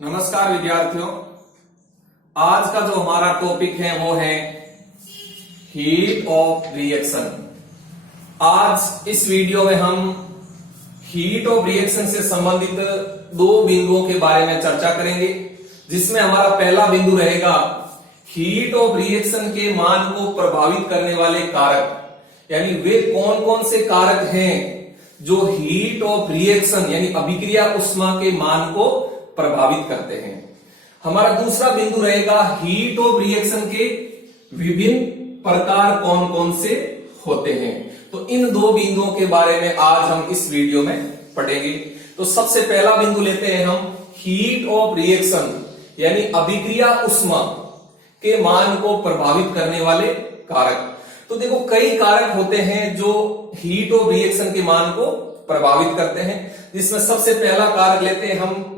नमस्कार विद्यार्थियों। आज का जो हमारा टॉपिक है वो है हीट ऑफ रिएक्शन। आज इस वीडियो में हम हीट ऑफ रिएक्शन से संबंधित दो बिंदुओं के बारे में चर्चा करेंगे, जिसमें हमारा पहला बिंदु रहेगा हीट ऑफ रिएक्शन के मान को प्रभावित करने वाले कारक, यानी वे कौन कौन से कारक हैं जो हीट ऑफ रिएक्शन यानी अभिक्रिया ऊष्मा के मान को प्रभावित करते हैं। हमारा दूसरा बिंदु रहेगा हीट ऑफ रिएक्शन के विभिन्न प्रकार कौन कौन से होते हैं। तो इन दो बिंदुओं के बारे में आज हम इस वीडियो में पढ़ेंगे। तो सबसे पहला बिंदु लेते हैं हम हीट ऑफ रिएक्शन यानी अभिक्रिया ऊष्मा के मान को प्रभावित करने वाले कारक। तो देखो कई कारक होते हैं जो हीट ऑफ रिएक्शन के मान को प्रभावित करते हैं, जिसमें सबसे पहला कारक लेते हैं हम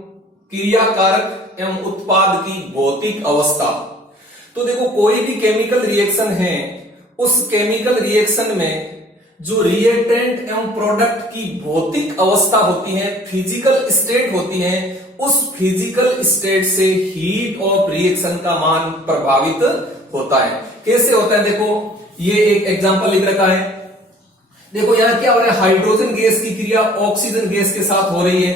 क्रिया कारक एवं उत्पाद की भौतिक अवस्था। तो देखो कोई भी केमिकल रिएक्शन है, उस केमिकल रिएक्शन में जो रिएक्टेंट एवं प्रोडक्ट की भौतिक अवस्था होती है, फिजिकल स्टेट होती है, उस फिजिकल स्टेट से हीट ऑफ रिएक्शन का मान प्रभावित होता है। कैसे होता है देखो, ये एक एग्जांपल लिख रखा है। देखो यहां क्या हो रहा है, हाइड्रोजन गैस की क्रिया ऑक्सीजन गैस के साथ हो रही है,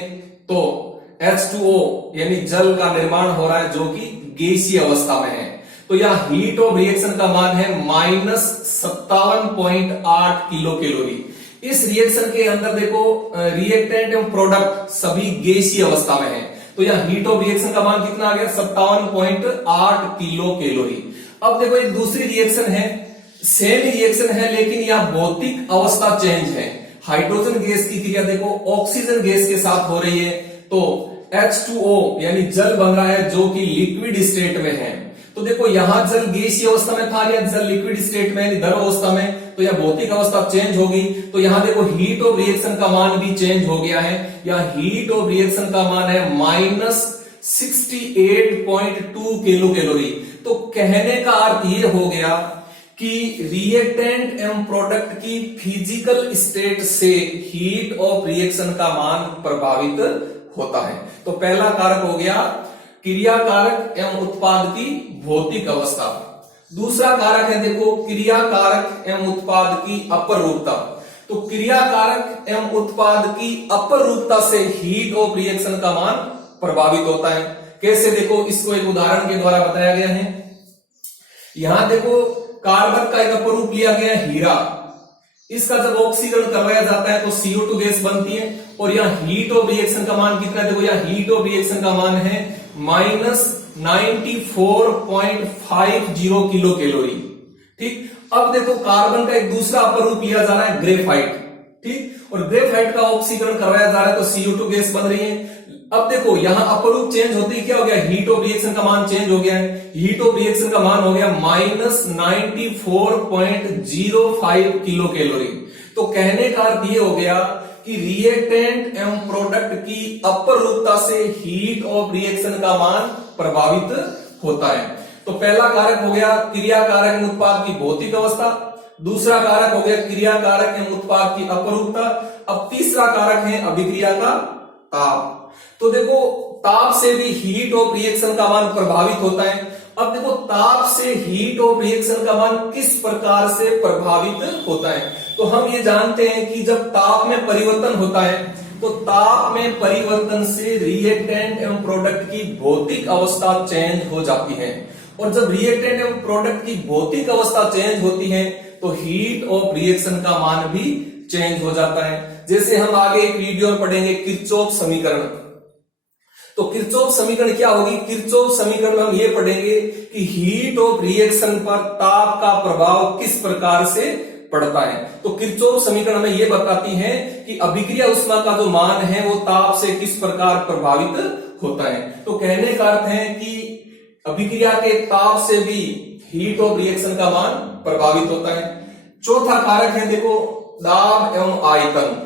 तो H2O यानी जल का निर्माण हो रहा है जो कि गैसीय अवस्था में है। तो यहां हीट ऑफ रिएक्शन का मान है -57.8 किलो कैलोरी। इस रिएक्शन के अंदर देखो रिएक्टेंट एवं प्रोडक्ट सभी गैसीय अवस्था में है, तो यहां हीट ऑफ रिएक्शन का मान कितना आ गया 57.8 किलो कैलोरी। अब देखो एक दूसरी रिएक्शन है, सेम रिएक्शन है लेकिन यह भौतिक अवस्था चेंज है। हाइड्रोजन गैस की क्रिया देखो ऑक्सीजन गैस के साथ हो रही है, तो H2O यानी जल बन रहा है जो कि लिक्विड स्टेट में है। तो देखो यहां जल गैसीय अवस्था में था या जल लिक्विड स्टेट में यानी द्रव अवस्था में, तो यह भौतिक अवस्था चेंज होगी। तो यहां देखो हीट ऑफ रिएक्शन का मान भी चेंज हो गया है। यहां हीट ऑफ रिएक्शन का मान है -68.2 किलो कैलोरी। तो कहने का अर्थ ये हो गया कि रिएक्टेंट एवं प्रोडक्ट की फिजिकल स्टेट से हीट ऑफ रिएक्शन का मान प्रभावित होता है। तो पहला कारक हो गया क्रिया कारक एवं उत्पाद की भौतिक अवस्था। दूसरा कारक है देखो क्रिया कारक एवं उत्पाद की अपरूपता। तो क्रिया कारक एवं उत्पाद की अपरूपता से हीट ऑफ रिएक्शन का मान प्रभावित होता है। कैसे देखो, इसको एक उदाहरण के द्वारा बताया गया है। यहां देखो कार्बन का एक अपरूप लिया गया है हीरा। इसका जब ऑक्सीकरण करवाया जाता है तो CO2 गैस बनती है, और यहाँ हीट ऑफ रिएक्शन का मान कितना है देखो, यहाँ हीट ऑफ रिएक्शन का मान है -94.50 किलो कैलोरी। ठीक, अब देखो कार्बन का एक दूसरा अपरूप लिया जा रहा है ग्रेफाइट। ठीक, और ग्रेफाइट का ऑक्सीकरण करवाया जा रहा है तो CO2 गैस बन रही है। अब देखो यहां अपरूप चेंज होते ही क्या हो गया, हीट ऑफ रिएक्शन का मान चेंज हो गया है। हीट ऑफ रिएक्शन का मान हो गया -94.05 किलो कैलोरी। तो कहने का अर्थ ये हो गया कि रिएक्टेंट एवं प्रोडक्ट की अपरूपता से हीट ऑफ रिएक्शन का मान प्रभावित होता है। तो पहला कारक हो गया क्रिया कारक एवं उत्पाद की भौतिक अवस्था, दूसरा कारक हो गया क्रिया कारक एवं उत्पाद की अपरूपता। अब तीसरा कारक है अभिक्रिया का ताप। तो देखो ताप से भी हीट ऑफ रिएक्शन का मान प्रभावित होता है। अब देखो ताप से हीट ऑफ रिएक्शन का मान किस प्रकार से प्रभावित होता है, तो हम ये जानते हैं कि जब ताप में परिवर्तन होता है तो ताप में परिवर्तन से रिएक्टेंट एवं प्रोडक्ट की भौतिक अवस्था चेंज हो जाती है, और जब रिएक्टेंट एवं प्रोडक्ट की भौतिक अवस्था चेंज होती है तो हीट ऑफ रिएक्शन का मान भी चेंज हो जाता है। जैसे हम आगे एक वीडियो में पढ़ेंगे किरचॉफ समीकरण। तो किरचॉफ समीकरण क्या होगी, किरचॉफ समीकरण में हम ये पढ़ेंगे कि हीट ऑफ रिएक्शन पर ताप का प्रभाव किस प्रकार से पड़ता है। तो किरचॉफ समीकरण में ये बताती है कि अभिक्रिया ऊष्मा का जो मान है वो ताप से किस प्रकार प्रभावित होता है। तो कहने का अर्थ है कि अभिक्रिया के ताप से भी हीट ऑफ रिएक्शन का मान प्रभावित होता है। चौथा कारक है देखो दाब एवं आयतन।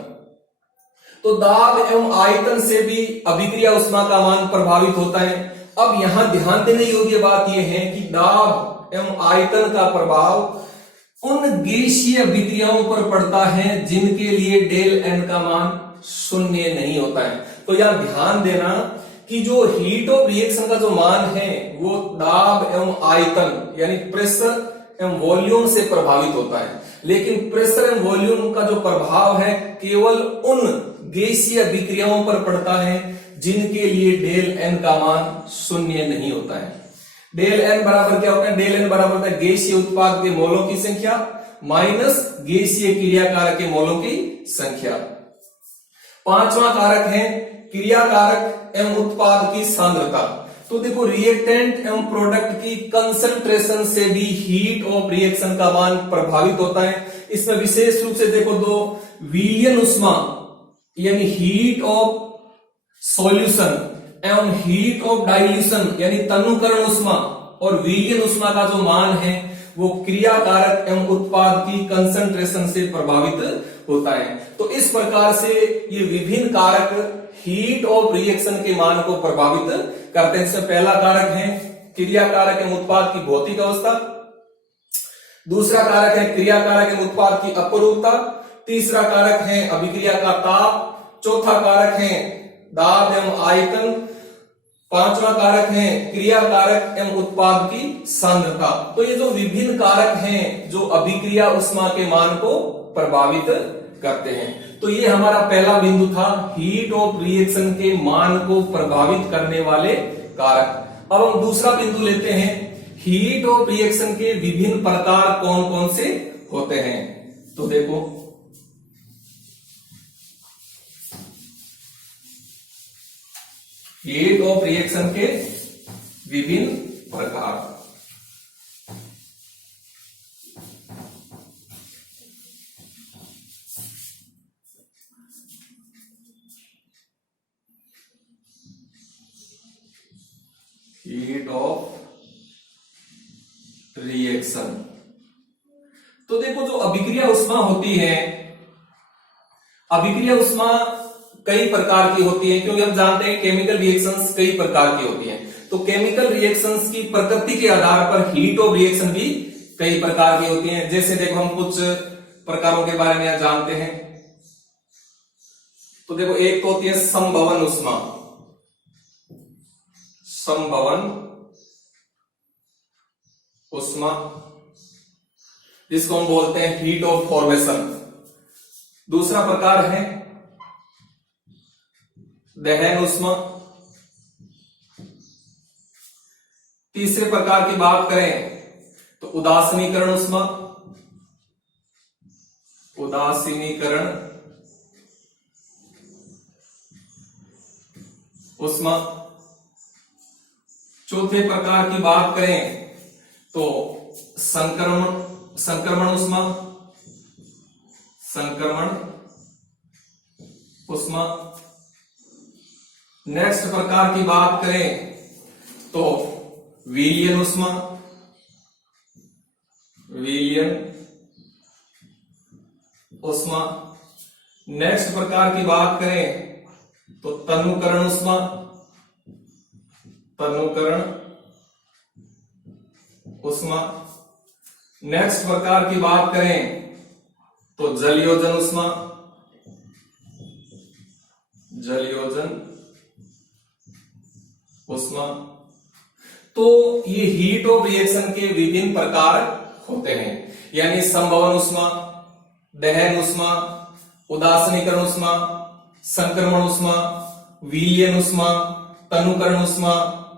तो दाब एवं आयतन से भी अभिक्रिया ऊष्मा का मान प्रभावित होता है। अब यहां ध्यान देने योग्य बात यह है कि दाब एवं आयतन का प्रभाव उन गैसीय अभिक्रियाओं पर पड़ता है जिनके लिए डेल एन का मान 0 नहीं होता है। तो यहां ध्यान देना कि जो हीट ऑफ रिएक्शन का जो मान है वो दाब एवं आयतन यानी प्रेशर एवं वॉल्यूम से प्रभावित होता है, लेकिन प्रेशर एवं वॉल्यूम का जो प्रभाव है केवल उन गैसीय विक्रियाओं पर पड़ता है जिनके लिए डेल एन का मान शून्य नहीं होता है। डेल एन बराबर क्या होता है? डेल एन बराबर होता है गैसीय उत्पाद के मोलों की संख्या माइनस गैसीय क्रियाकारक के मोलों की संख्या। पांचवा कारक है क्रियाकारक एवं उत्पाद की सांद्रता। तो देखो रिएक्टेंट एवं प्रोडक्ट की कंसंट्रेशन से भी हीट ऑफ रिएक्शन का मान प्रभावित होता है। इसमें विशेष रूप से देखो दो विलयन उष्मा यानी हीट ऑफ सॉल्यूशन एवं हीट ऑफ डाइल्यूशन यानी तनुकरण उष्मा और विलयन उष्मा का जो मान है वो क्रियाकारक एवं उत्पाद की कंसंट्रेशन से प्रभावित होता है। तो इस प्रकार से ये विभिन्न कारक हीट ऑफ रिएक्शन के मान को प्रभावित करते हैं। इसमें पहला कारक है क्रियाकारक एवं उत्पाद की भौतिक अवस्था, दूसरा कारक है क्रियाकारक एवं उत्पाद की अपरूपता, तीसरा कारक है अभिक्रिया का ताप, चौथा कारक है दाब एवं आयतन, पांचवा कारक है क्रियाकारक एवं उत्पाद की सांद्रता। तो ये जो विभिन्न कारक हैं जो अभिक्रिया उष्मा के मान को प्रभावित करते हैं। तो ये हमारा पहला बिंदु था हीट ऑफ रिएक्शन के मान को प्रभावित करने वाले कारक। अब हम दूसरा बिंदु लेते हैं हीट ऑफ रिएक्शन के विभिन्न प्रकार कौन कौन से होते हैं। तो देखो हीट ऑफ रिएक्शन के विभिन्न प्रकार। Heat of reaction. तो देखो जो अभिक्रिया उष्मा होती है, अभिक्रिया उष्मा कई प्रकार की होती है, क्योंकि हम जानते हैं केमिकल रिएक्शंस कई प्रकार की होती हैं। तो केमिकल रिएक्शंस की प्रकृति के आधार पर हीट ऑफ रिएक्शन भी कई प्रकार की होती हैं। जैसे देखो हम कुछ प्रकारों के बारे में जानते हैं। तो देखो एक तो होती है संभवन उष्मा, संभवन उष्मा जिसको हम बोलते हैं हीट ऑफ फॉर्मेशन। दूसरा प्रकार है दहन उष्मा। तीसरे प्रकार की बात करें तो उदासीनीकरण उष्मा, उदासीनीकरण उष्मा। चौथे प्रकार की बात करें तो संक्रमण उष्मा, संक्रमण उष्मा। नेक्स्ट प्रकार की बात करें तो विलयन उष्मा, विलयन उष्मा। नेक्स्ट प्रकार की बात करें तो तनुकरण उष्मा, तनुकरण उष्मा। नेक्स्ट प्रकार की बात करें तो जलयोजन उष्मा, जलयोजन उष्मा। तो ये हीट ऑफ रिएक्शन के विभिन्न प्रकार होते हैं, यानी संभवन उष्मा, दहन उष्मा, उदासीनीकरण उष्मा, संक्रमण उष्मा, विलयन उष्मा, तनुकरण उष्मा,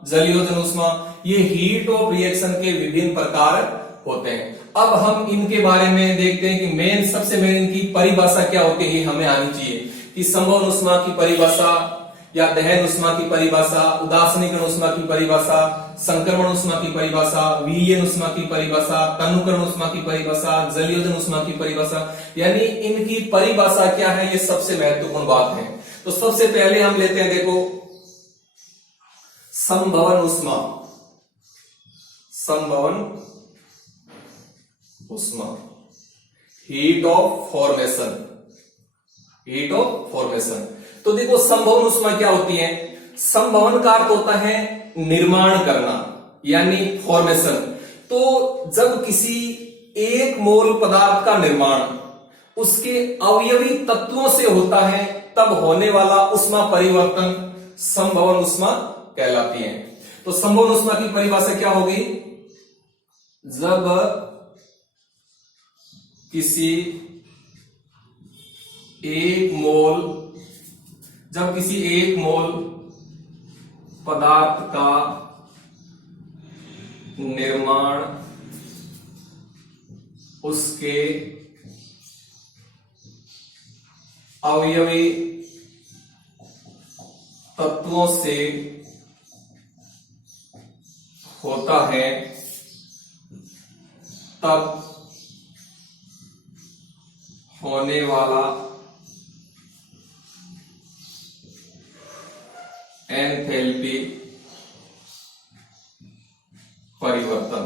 जलयोजन उष्मा। ये हीट ऑफ रिएक्शन के विभिन्न प्रकार होते हैं। अब हम इनके बारे में देखते हैं कि सबसे मेन इनकी परिभाषा क्या होती है, हमें आनी चाहिए कि संभवन उष्मा की परिभाषा या दहन उष्मा की परिभाषा, उदासीनीकरण उष्मा की परिभाषा, संक्रमण उष्मा की परिभाषा, विलयन उष्मा की परिभाषा, तनुकरण उष्मा की परिभाषा, जलयोजन उष्मा की परिभाषा, यानी इनकी परिभाषा क्या है, ये सबसे महत्वपूर्ण बात है। तो सबसे पहले हम लेते हैं देखो संभवन उष्मा, संभवन उष्मा, heat of formation, heat of formation. तो देखो संभवन उष्मा क्या होती है? संभवन का अर्थ होता है निर्माण करना, यानी फॉर्मेशन। तो जब किसी एक मोल पदार्थ का निर्माण उसके अवयवी तत्वों से होता है तब होने वाला उष्मा परिवर्तन संभवन ऊष्मा कहलाती है। तो संभवन ऊष्मा की परिभाषा क्या होगी? जब किसी एक मोल पदार्थ का निर्माण उसके अवयवी तत्वों से होता है, तब होने वाला एंथैल्पी परिवर्तन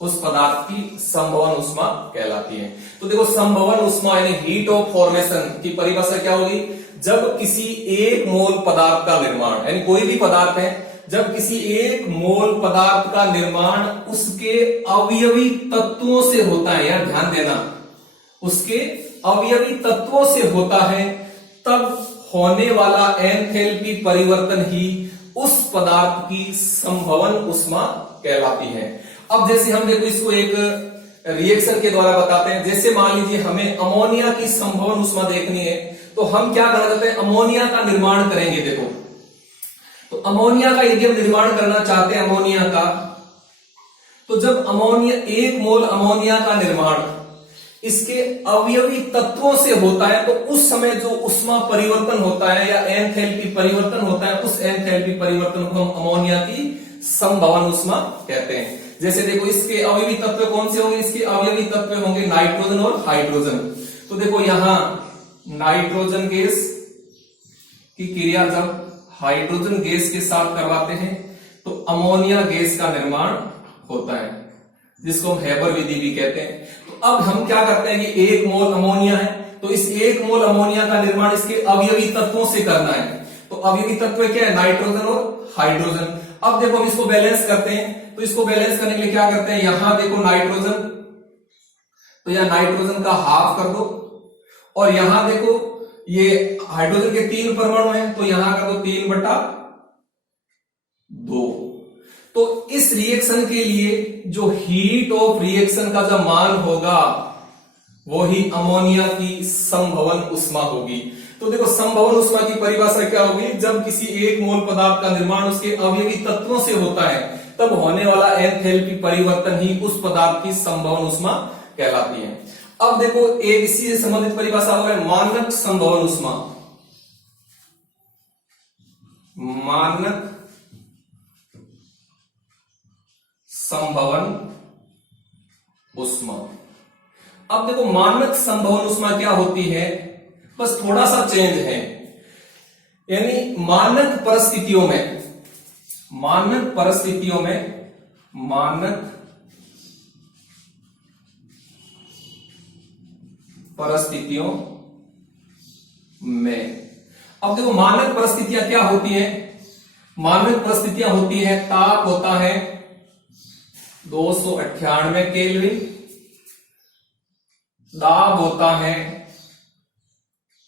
उस पदार्थ की संभवन ऊष्मा कहलाती है। तो देखो, संभवन ऊष्मा यानी हीट ऑफ फॉर्मेशन की परिभाषा क्या होगी? जब किसी एक मोल पदार्थ का निर्माण, यानी कोई भी पदार्थ है, जब किसी एक मोल पदार्थ का निर्माण उसके अवयवी तत्वों से होता है, यार ध्यान देना, उसके अवयवी तत्वों से होता है, तब होने वाला एंथैल्पी परिवर्तन ही उस पदार्थ की संभवन ऊष्मा कहलाती है। अब जैसे हम देखो इसको एक रिएक्शन के द्वारा बताते हैं। जैसे मान लीजिए हमें अमोनिया की संभवन ऊष्मा देखनी है, तो हम क्या करना चाहते हैं? अमोनिया का निर्माण करेंगे। देखो, तो अमोनिया का यदि हम निर्माण करना चाहते हैं अमोनिया का, तो जब अमोनिया, एक मोल अमोनिया का निर्माण इसके अवयवी तत्वों से होता है, तो उस समय जो ऊष्मा परिवर्तन होता है या एंथैल्पी परिवर्तन होता है, उस एंथैल्पी परिवर्तन को हम अमोनिया की संभवन ऊष्मा कहते हैं। जैसे देखो, इसके अवयवी तत्व कौन से होंगे? इसके अवयवी तत्व होंगे नाइट्रोजन और हाइड्रोजन। तो देखो, यहां नाइट्रोजन गैस की क्रिया जब हाइड्रोजन गैस के साथ करवाते हैं, तो अमोनिया गैस का निर्माण होता है, जिसको हम हेबर विधि भी कहते हैं। तो अब हम क्या करते हैं कि एक मोल अमोनिया है, तो इस एक मोल अमोनिया का निर्माण इसके अवयवी तत्वों से करना है। तो अवयवी तत्व क्या है? नाइट्रोजन और हाइड्रोजन। अब देखो, हम इसको बैलेंस करते हैं, तो इसको बैलेंस करने के लिए क्या करते हैं? यहां देखो नाइट्रोजन, तो यह नाइट्रोजन का हाफ कर दो, और यहां देखो ये हाइड्रोजन के 3 परमाणु हैं, तो यहां कर दो 3/2। तो इस रिएक्शन के लिए जो हीट ऑफ रिएक्शन का जो मान होगा, वो ही अमोनिया की संभवन ऊष्मा होगी। तो देखो, संभवन ऊष्मा की परिभाषा क्या होगी? जब किसी एक मोल पदार्थ का निर्माण उसके अवयवी तत्वों से होता है, तब होने वाला एंथैल्पी परिवर्तन ही उस पदार्थ की संभवन ऊष्मा कहलाती है। अब देखो, एक इसी से संबंधित परिभाषा हो है मानक संभवन ऊष्मा। मानक संभवन ऊष्मा। अब देखो, मानक संभवन ऊष्मा क्या होती है? बस थोड़ा सा चेंज है, यानी मानक परिस्थितियों में अब देखो, मानक परिस्थितियां क्या होती है? मानक परिस्थितियां होती है, ताप होता है 298 केल्विन, दाब होता है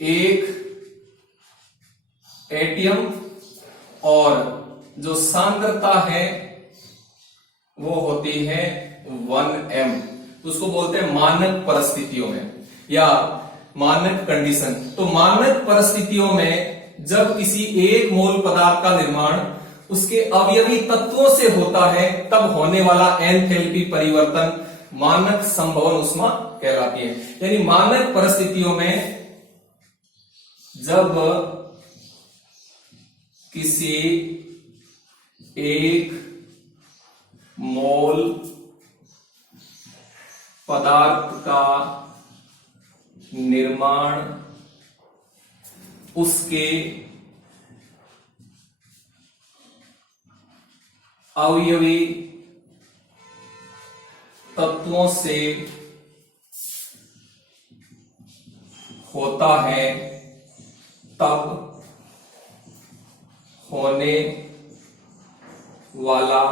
1 एटीएम, और जो सांद्रता है वो होती है 1 m। तो उसको बोलते हैं मानक परिस्थितियों में या मानक कंडीशन। तो मानक परिस्थितियों में जब किसी एक मोल पदार्थ का निर्माण उसके अवयवी तत्वों से होता है, तब होने वाला एंथैल्पी परिवर्तन मानक संभवन ऊष्मा कहलाती है। यानी मानक परिस्थितियों में जब किसी एक मोल पदार्थ का निर्माण उसके अवयवी तत्वों से होता है, तब होने वाला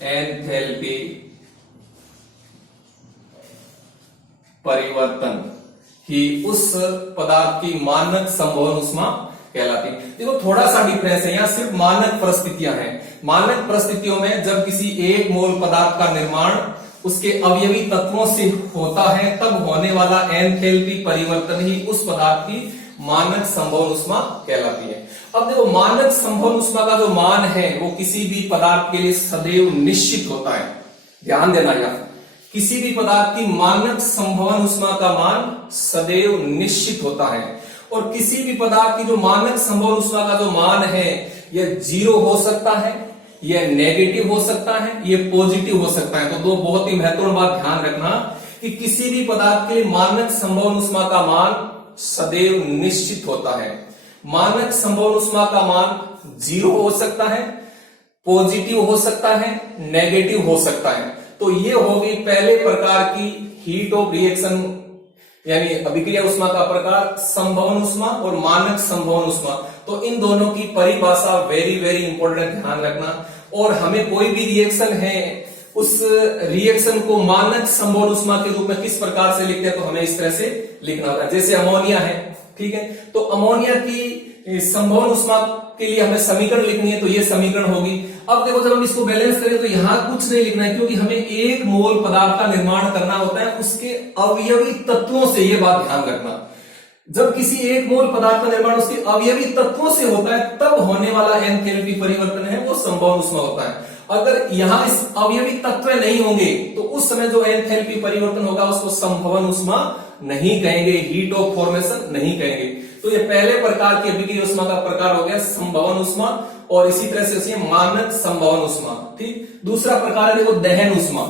एंथैल्पी परिवर्तन ही उस पदार्थ की मानक संभवन उष्मा कहलाती है। देखो थोड़ा सा डिफरेंस है, यहाँ सिर्फ मानक परिस्थितियां हैं। मानक परिस्थितियों में जब किसी एक मोल पदार्थ का निर्माण उसके अवयवी तत्वों से होता है, तब होने वाला एंथैल्पी परिवर्तन ही उस पदार्थ की मानक संभवन उष्मा कहलाती है। अब देखो मानक संभवन उष्मा का जो मान है वो किसी भी पदार्थ के लिए सदैव निश्चित होता है। ध्यान देना यार, किसी भी पदार्थ की मानक संभवन उष्मा का मान सदैव निश्चित होता है, और किसी भी पदार्थ की जो मानक संभवन उष्मा का जो मान है यह 0 हो सकता है, यह नेगेटिव हो सकता है, यह पॉजिटिव हो सकता है। तो दो बहुत ही महत्वपूर्ण बात ध्यान रखना कि किसी भी पदार्थ के लिए मानक संभवन उष्मा का मान सदैव निश्चित होता है। मानक संभवन उष्मा का मान 0 हो सकता है, पॉजिटिव हो सकता है, नेगेटिव हो सकता है। तो ये होगी पहले प्रकार की हीट ऑफ रिएक्शन, यानी अभिक्रिया उष्मा का प्रकार संभवन उष्मा और मानक संभवन उष्मा। तो इन दोनों की परिभाषा वेरी वेरी इंपॉर्टेंट, ध्यान रखना। और हमें कोई भी रिएक्शन है उस रिएक्शन को मानक संभवन उष्मा के रूप में किस प्रकार से लिखते हैं, तो हमें इस तरह से लिखना होगा। जैसे अमोनिया है, ठीक है, तो अमोनिया की संभवन उष्मा के लिए हमें समीकरण लिखनी है, तो ये समीकरण होगी। अब देखो जब हम इसको बैलेंस करें तो यहां कुछ नहीं लिखना है, क्योंकि हमें एक मोल पदार्थ का निर्माण करना होता है उसके अवयवी तत्वों से। ये बात ध्यान रखना, जब किसी एक मोल पदार्थ का निर्माण उसके अवयवी तत्वों से होता है तब होने वाला एंथैल्पी परिवर्तन है वो संभवन उष्मा होता है। अगर यहां इस अवयवी तत्व नहीं होंगे तो उस समय जो एंथैल्पी परिवर्तन होगा उसको संभवन उष्मा नहीं कहेंगे, हीट ऑफ फॉर्मेशन नहीं कहेंगे। तो ये पहले प्रकार की अभिक्रिया उष्मा का प्रकार हो गया संभवन उष्मा, और इसी तरह से मानक संभवन उष्मा। ठीक, दूसरा प्रकार है देखो दहन उष्मा।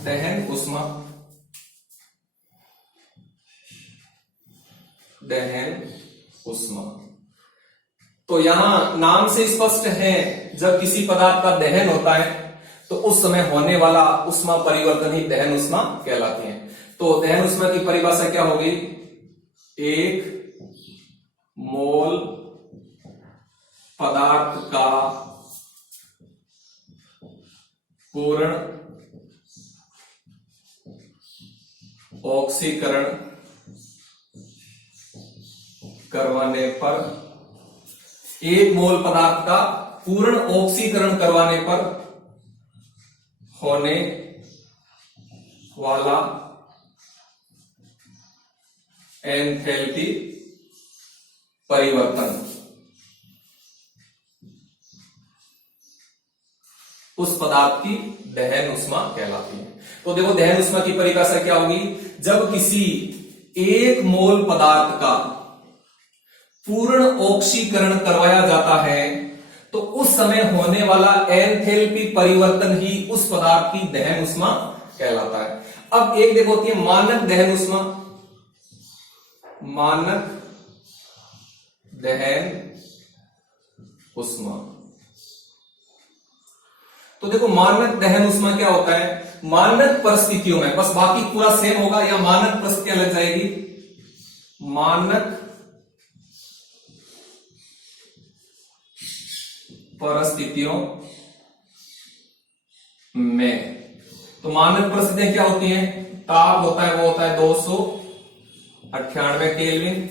दहन उष्मा, दहन उष्मा तो यहां नाम से स्पष्ट है, जब किसी पदार्थ का दहन होता है तो उस समय होने वाला उष्मा परिवर्तन ही दहन उष्मा कहलाती है। तो दहन उष्मा की परिभाषा क्या होगी? एक मोल पदार्थ का पूर्ण ऑक्सीकरण करवाने पर, एक मोल पदार्थ का पूर्ण ऑक्सीकरण करवाने पर होने वाला एंथैल्पी परिवर्तन उस पदार्थ की दहन उष्मा कहलाती है। तो देखो दहन उष्मा की परिभाषा क्या होगी? जब किसी एक मोल पदार्थ का पूर्ण ऑक्सीकरण करवाया जाता है तो उस समय होने वाला एंथैल्पी परिवर्तन ही उस पदार्थ की दहन उष्मा कहलाता है। अब एक देखो होती है मानक दहन उष्मा, मानक दहन उष्मा। तो देखो मानक दहन उष्मा क्या होता है? मानक परिस्थितियों में, बस बाकी पूरा सेम होगा या मानक परिस्थितियां लग जाएगी, मानक परिस्थितियों में। तो मानक परिस्थितियां क्या होती हैं? ताप होता है वो होता है 298 केल्विन,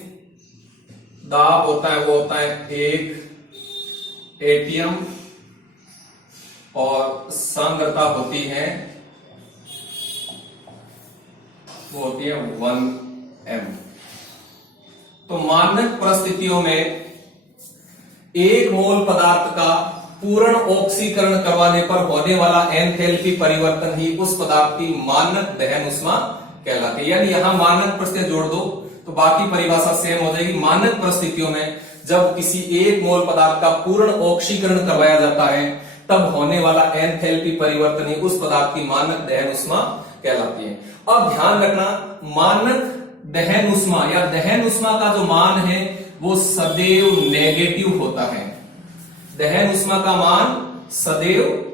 दाब होता है वो होता है 1 एटीएम, और सांद्रता होती है वो होती है 1 m। तो मानक परिस्थितियों में एक मोल पदार्थ का पूर्ण ऑक्सीकरण करवाने पर होने वाला एंथैल्पी परिवर्तन ही उस पदार्थ की मानक दहन उष्मा कहलाती है। यानी यहां मानक परिस्थितियां जोड़ दो तो बाकी परिभाषा सेम हो जाएगी। मानक परिस्थितियों में जब किसी एक मोल पदार्थ का पूर्ण ऑक्सीकरण करवाया जाता है तब होने वाला एंथैल्पी परिवर्तन ही उस पदार्थ की मानक दहन उष्मा कहलाती है। अब ध्यान रखना, मानक दहन उष्मा या दहन उष्मा का जो मान है वो सदैव नेगेटिव होता है। दहन उष्मा का मान सदैव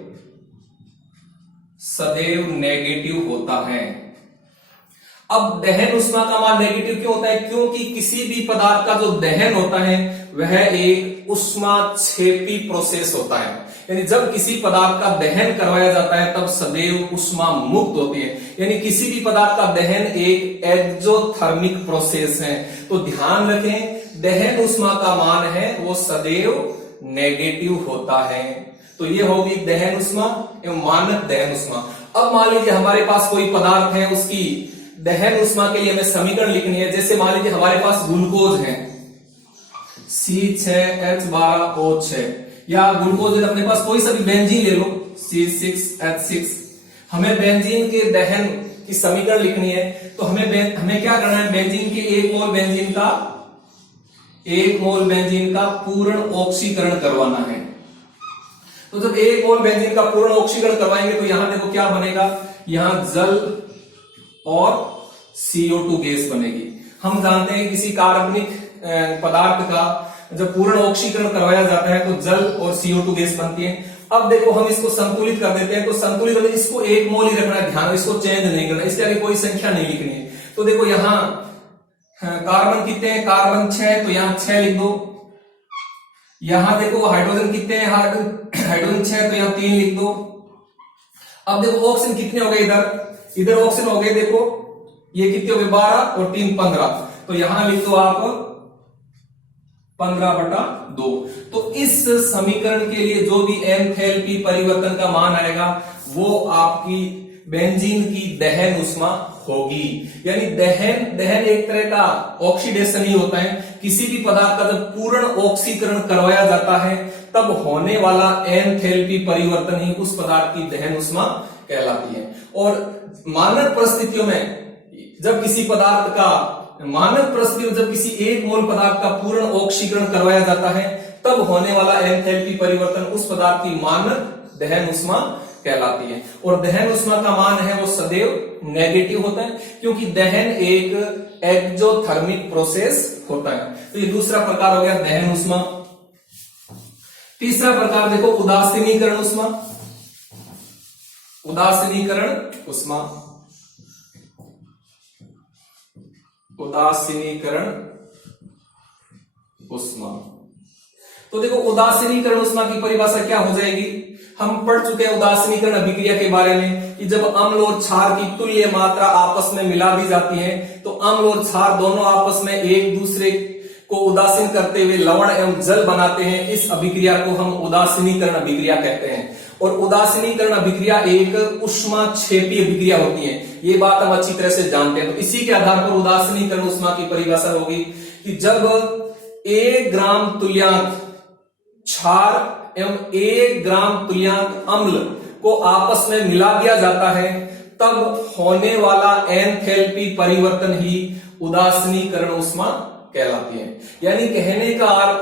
नेगेटिव होता है। अब दहन उष्मा का मान नेगेटिव क्यों होता है? क्योंकि किसी भी पदार्थ का जो दहन होता है वह एक उष्माक्षेपी प्रोसेस होता है। यानी जब किसी पदार्थ का दहन करवाया जाता है तब सदैव ऊष्मा मुक्त होती है। यानी किसी भी पदार्थ का दहन एक एक्सोथर्मिक प्रोसेस है। तो ध्यान रखें, दहन ऊष्मा का मान है वो सदैव नेगेटिव होता है। तो ये होगी दहन ऊष्मा एवं मानक दहन ऊष्मा। अब मान लीजिए हमारे पास कोई पदार्थ है, उसकी दहन ऊष्मा के लिए हमें समीकरण लिखनी है। जैसे मान लीजिए हमारे पास ग्लूकोज है C6H12O6, या ग्लूकोज अपने पास कोई सा भी बेंजीन ले लो C6H6। हमें बेंजीन के दहन की समीकरण लिखनी है। तो हमें क्या करना है, बेंजीन के 1 मोल बेंजीन का पूर्ण ऑक्सीकरण करवाना है। तो जब 1 मोल बेंजीन का पूर्ण ऑक्सीकरण करवाएंगे तो यहां देखो क्या बनेगा, यहां जल और CO2 गैस बनेगी। हम जानते हैं कि किसी कार्बनिक पदार्थ का जब पूर्ण ऑक्सीकरण करवाया जाता है तो जल और CO2 गैस बनती है। अब देखो हम इसको संतुलित कर देते हैं। तो संतुलित करते इसको 1 मोल ही रखना है, ध्यान, इसको चेंज नहीं करना, इसके आगे कोई संख्या नहीं लिखनी है। तो देखो यहां कार्बन कितने हैं, कार्बन 6, तो यहां 6 लिख दो। यहां देखो हाइड्रोजन कितने हैं, हाइड्रोजन 6, तो यहां 3 लिख दो। अब देखो ऑक्सीजन कितने हो गए, इधर ऑक्सीजन हो गए, देखो ये कितने हो गए 12 और 3 15, तो यहां लिख दो आप 15/2। तो इस समीकरण के लिए जो भी एंथैल्पी परिवर्तन का मान आएगा वो आपकी बेंजीन की दहन ऊष्मा होगी। यानी दहन एक तरह का ऑक्सीडेशन ही होता है। किसी भी पदार्थ का जब पूर्ण ऑक्सीकरण करवाया जाता है तब होने वाला एंथैल्पी परिवर्तन ही उस पदार्थ की दहन ऊष्मा कहलाती है। और मानक परिस्थितियों में जब किसी पदार्थ का जब किसी 1 मोल पदार्थ का पूर्ण ऑक्सीकरण करवाया जाता है तब होने वाला एंथैल्पी परिवर्तन उस पदार्थ की मानक दहन ऊष्मा कहलाती है। और दहन ऊष्मा का मान है वो सदैव नेगेटिव होता है, क्योंकि दहन एक एक्सोथर्मिक प्रोसेस होता है। तो ये दूसरा प्रकार हो गया दहन ऊष्मा। तीसरा प्रकार देखो उदासीनीकरण ऊष्मा। उदासीनीकरण ऊष्मा, उदासीनीकरण ऊष्मा। तो देखो उदासीनीकरण ऊष्मा की परिभाषा क्या हो जाएगी, हम पढ़ चुके हैं उदासीनीकरण अभिक्रिया के बारे में कि जब अम्ल और क्षार की तुल्य मात्रा आपस में मिला दी जाती है तो अम्ल और क्षार दोनों आपस में एक दूसरे को उदासीन करते हुए लवण एवं जल बनाते हैं। इस अभिक्रिया को हम उदासीनीकरण अभिक्रिया कहते हैं। और उदासीनीकरण अभिक्रिया एक ऊष्माक्षेपी अभिक्रिया होती है, ये बात हम अच्छी तरह से जानते हैं। तो इसी के आधार पर उदासीनीकरण ऊष्मा की परिभाषा होगी कि जब 1 ग्राम तुल्यांक क्षार एवं 1 ग्राम तुल्यांक अम्ल को आपस में मिला दिया जाता है तब होने वाला एंथैल्पी परिवर्तन ही उदासीनीकरण ऊष्मा कहलाती है। यानी कहने का अर्थ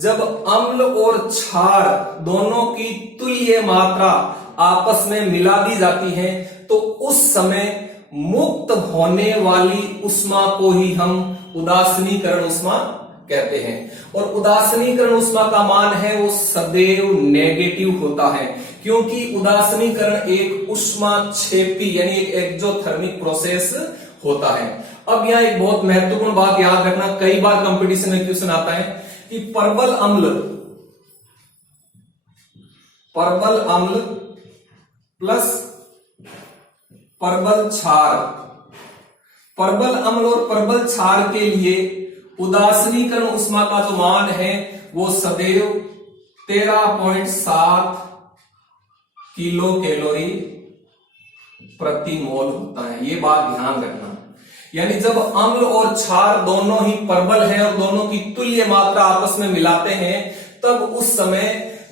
जब अम्ल और क्षार दोनों की तुल्य मात्रा आपस में मिला दी जाती है तो उस समय मुक्त होने वाली ऊष्मा को ही हम उदासीनीकरण ऊष्मा कहते हैं। और उदासीनीकरण ऊष्मा का मान है वो सदैव नेगेटिव होता है, क्योंकि उदासीनीकरण एक ऊष्माक्षेपी यानी एक एक्सोथर्मिक प्रोसेस होता है। अब यहाँ एक बहुत महत्वपूर्ण बात याद रखना, कई बार कंपटीशन में क्वेश्चन आता है कि परबल अम्ल प्लस परबल क्षार, परबल अम्ल और परबल क्षार के लिए उदासीनीकरण ऊष्मा का जो मान है वो सदैव 13.7 किलो कैलोरी प्रति मोल होता है। ये बात ध्यान रखना। यानी जब अम्ल और क्षार दोनों ही परबल हैं और दोनों की तुल्य मात्रा आपस में मिलाते हैं तब उस समय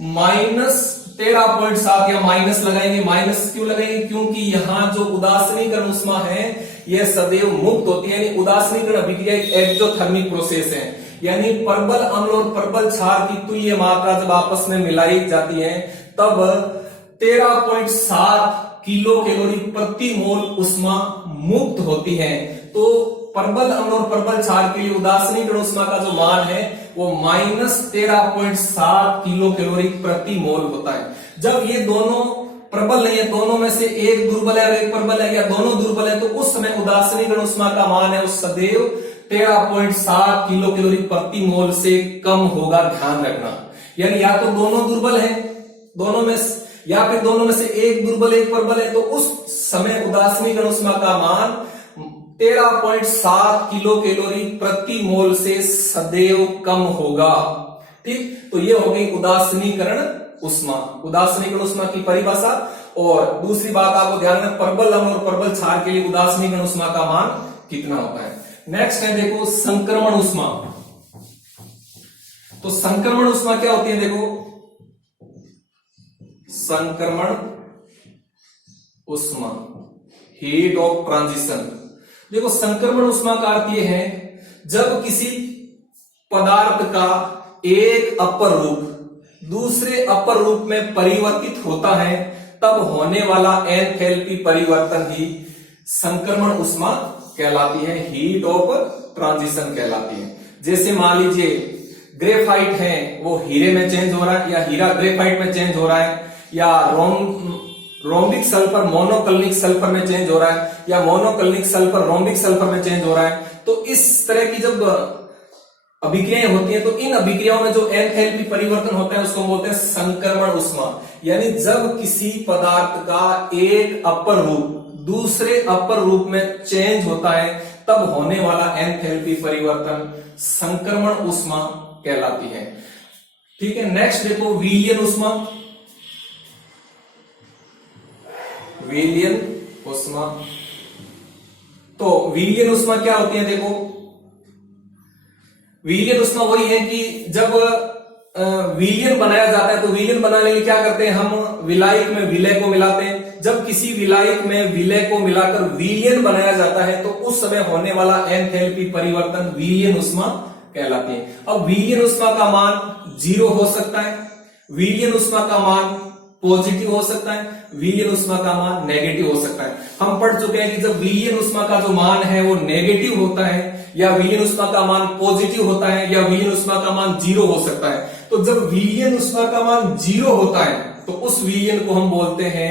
-13.7 या माइनस लगाएंगे। माइनस क्यों लगाएंगे, क्योंकि यहां जो उदासीनीकरण ऊष्मा है यह सदैव मुक्त होती है। यानी उदासीनीकरण अभिक्रिया एक एक्सोथर्मिक प्रोसेस है। यानी परबल अम्ल और परबल क्षार की तुल्य मात्रा जब आपस में मिलाई जाती है तब 13.7 किलो कैलोरी प्रति मोल ऊष्मा मुक्त होती है। तो परबल अम्ल और परबल क्षार के लिए उदासीनीकरण ऊष्मा का जो मान है वो -13.7 किलो कैलोरी प्रति मोल होता है। जब ये दोनों प्रबल नहीं है, दोनों में से एक दुर्बल है और एक प्रबल है या दोनों दुर्बल है, तो उस समय उदासीनीकरण ऊष्मा का मान है उस सदैव 13.7 किलो कैलोरी प्रति मोल से कम होगा, ध्यान रखना। यानी या तो दोनों दुर्बल है दोनों में या फिर दोनों में से एक दुर्बल एक प्रबल है, तो उस समय उदासीनीकरण ऊष्मा का मान 13.7 किलो कैलोरी प्रति मोल से सदैव कम होगा। ठीक, तो ये हो गई उदासीनीकरण ऊष्मा, उदासीनीकरण ऊष्मा की परिभाषा। और दूसरी बात आपको ध्यान रखना, प्रबल अम्ल और प्रबल क्षार के लिए उदासीनीकरण ऊष्मा का मान कितना होता है। नेक्स्ट है देखो संक्रमण ऊष्मा। तो संक्रमण ऊष्मा क्या होती है, देखो संक्रमण ऊष्मा, हीट ऑफ ट्रांजिशन। देखो संक्रमण ऊष्मा का अर्थ यह है जब किसी पदार्थ का एक अपर रूप दूसरे अपर रूप में परिवर्तित होता है, तब होने वाला एंथैल्पी परिवर्तन ही संक्रमण ऊष्मा कहलाती है, हीट ऑफ ट्रांजिशन कहलाती है। जैसे मान लीजिए ग्रेफाइट है, वो हीरे में चेंज हो रहा है, या हीरा ग्रेफाइट में चेंज हो रहा है, या रोम्बिक सल्फर मोनोक्लिनिक सल्फर में चेंज हो रहा है, या मोनोक्लिनिक सल्फर रोम्बिक सल्फर में चेंज हो रहा है। तो इस तरह की जब अभिक्रियाएं होती हैं, तो इन अभिक्रियाओं में जो एंथैल्पी परिवर्तन होता है उसको बोलते हैं संक्रमण ऊष्मा। यानी जब किसी पदार्थ का एक अपर रूप दूसरे अपर रूप में चेंज होता है, तब होने वाला एंथैल्पी परिवर्तन संक्रमण ऊष्मा कहलाती है। ठीक है, नेक्स्ट देखो विलियन ऊष्मा। विलियन ऊष्मा, तो विलियन ऊष्मा क्या होती है, देखो विलियन ऊष्मा वही है कि जब विलियन बनाया जाता है, तो विलियन बनाने के लिए क्या करते हैं, हम विलायक में विलय को मिलाते हैं। जब किसी विलायक में विलय को मिलाकर विलियन बनाया जाता है, तो उस समय होने वाला एंथैल्पी परिवर्तन विलियन ऊष्मा कहलाती है। अब विलियन ऊष्मा का मान 0 हो सकता है, विलियन ऊष्मा का मान पॉजिटिव हो सकता है, विलियन ऊष्मा का मान नेगेटिव हो सकता है। हम पढ़ चुके हैं कि जब विलियन ऊष्मा का जो मान है वो नेगेटिव होता है, या विलियन ऊष्मा का मान पॉजिटिव होता है, या विलियन ऊष्मा का मान 0 हो सकता है। तो जब विलियन ऊष्मा का मान 0 होता है, तो उस विलियन को हम बोलते हैं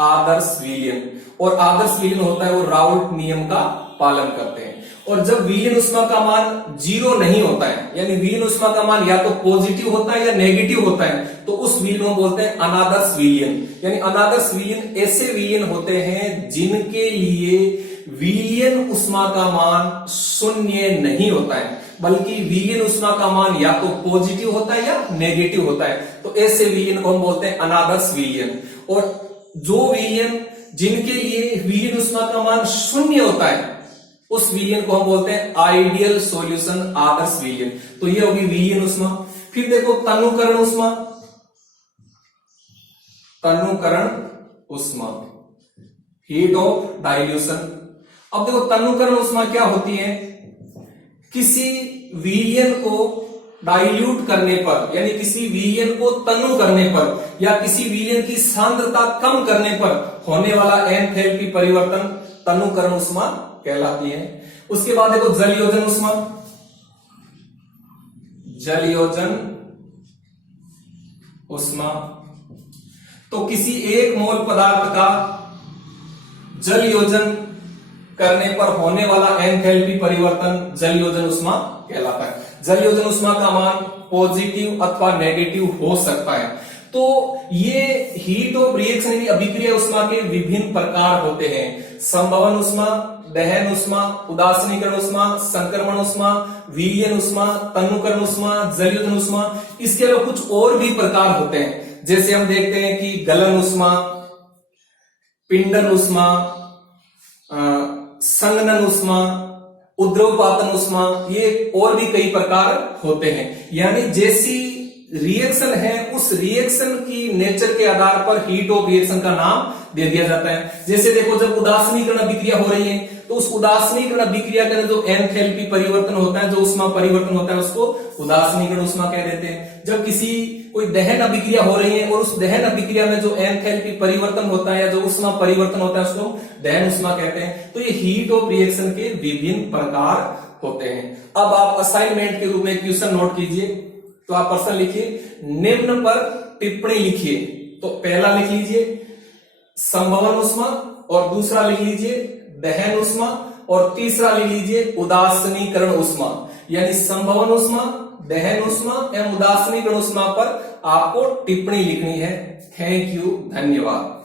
आदर्श विलियन। और आदर्श विलियन होता है वो राउल्ट नियम का पालन करते हैं। और जब विलियन ऊष्मा का मान 0 नहीं होता है, यानी विलियन ऊष्मा का मान या तो पॉजिटिव होता है या नेगेटिव होता है, तो उस विलियन को बोलते हैं अनादर्श विलियन। यानी अनादर्श विलियन ऐसे विलियन होते हैं जिनके लिए विलियन ऊष्मा का मान 0 नहीं होता है, बल्कि विलियन ऊष्मा का मान या तो पॉजिटिव होता है या नेगेटिव होता है। तो ऐसे विलियन को हम बोलते हैं अनादर्श विलियन। और जो विलियन जिनके लिए विलियन ऊष्मा का मान 0 होता है, उस विलियन को हम बोलते हैं आइडियल सॉल्यूशन, आदर्श विलियन। तो ये होगी विलियन ऊष्मा। फिर देखो तनुकरण ऊष्मा। तनुकरण ऊष्मा, हीट ऑफ डाइल्यूशन। अब देखो तनुकरण ऊष्मा क्या होती है, किसी विलियन को डाइल्यूट करने पर, यानी किसी विलियन को तनु करने पर, या किसी विलियन की सांद्रता कम करने पर होने वाला एंथैल्पी परिवर्तन तनुकरण ऊष्मा कहलाती है। उसके बाद देखो जलयोजन ऊष्मा। जलयोजन ऊष्मा, तो किसी एक मोल पदार्थ का जलयोजन करने पर होने वाला एंथैल्पी परिवर्तन जलयोजन ऊष्मा कहलाता है। जलयोजन ऊष्मा का मान पॉजिटिव अथवा नेगेटिव हो सकता है। तो ये हीट ऑफ रिएक्शन यानी अभिक्रिया ऊष्मा के विभिन्न प्रकार होते हैं। संभवन ऊष्मा, दहन ऊष्मा, उदासीनीकरण ऊष्मा, संक्रमण ऊष्मा, विलियन ऊष्मा, तनुकरण ऊष्मा, जलयोजन ऊष्मा। इसके अलावा कुछ और भी प्रकार होते हैं, जैसे हम देखते हैं कि गलन ऊष्मा, पिंडन ऊष्मा, संघनन ऊष्मा, उद्रवपातन ऊष्मा, ये और भी कई प्रकार होते हैं। यानी जैसी रिएक्शन है उस रिएक्शन की नेचर के आधार पर हीट ऑफ रिएक्शन का नाम दे दिया जाता है। जैसे देखो जब उदासीनीकरण अभिक्रिया हो रही है, तो उस उदासीनीकरण अभिक्रिया का जो एंथैल्पी परिवर्तन होता है, जो ऊष्मा परिवर्तन होता है, उसको उदासीनीकरण ऊष्मा कह देते हैं। जब किसी कोई दहन अभिक्रिया हो रही है और उस दहन अभिक्रिया में जो एंथैल्पी परिवर्तन होता है या जो ऊष्मा परिवर्तन होता है, उसको दहन ऊष्मा कहते हैं। तो ये हीट ऑफ रिएक्शन के विभिन्न प्रकार होते हैं। अब आप असाइनमेंट के रूप में क्वेश्चन नोट कीजिए। तो आप प्रश्न लिखिए, निम्न पर टिप्पणी लिखिए। तो पहला लिख लीजिए संभवन ऊष्मा, और दूसरा लिख लीजिए दहन ऊष्मा, और तीसरा लिख लीजिए उदासीनीकरण ऊष्मा। यानी संभवन ऊष्मा, दहन ऊष्मा एवं उदासीनीकरण ऊष्मा पर आपको टिप्पणी लिखनी है। थैंक यू, धन्यवाद।